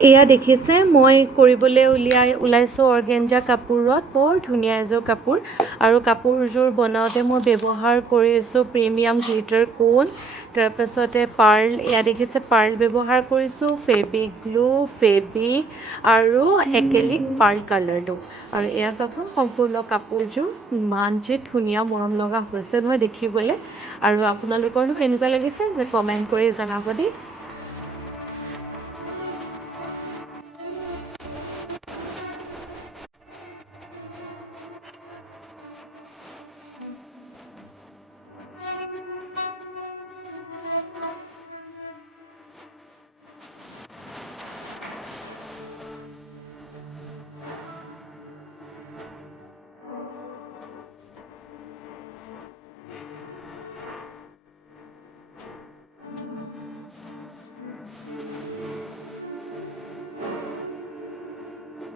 এয়া দেখিছে মই কৰিবলৈ ওলাইছোঁ অৰ্গেঞ্জা কাপোৰত বৰ ধুনীয়া এযোৰ কাপোৰ আৰু কাপোৰযোৰ বনাওঁতে মই ব্যৱহাৰ কৰিছোঁ প্ৰিমিয়াম গ্লিটাৰ কোন তাৰপাছতে পাৰ্ল এয়া দেখিছে পাৰ্ল ব্যৱহাৰ কৰিছোঁ ফেব্ৰিক গ্লু ফেব্ৰিক আৰু একেলিক পাৰ্ল কালাৰটো আৰু এয়া চাওকচোন সম্পূৰ্ণ কাপোৰযোৰ ইমান যে ধুনীয়া মৰম লগা হৈছে নহয় দেখিবলৈ আৰু আপোনালোকৰনো কেনেকুৱা লাগিছে কমেণ্ট কৰি জনাব দেই।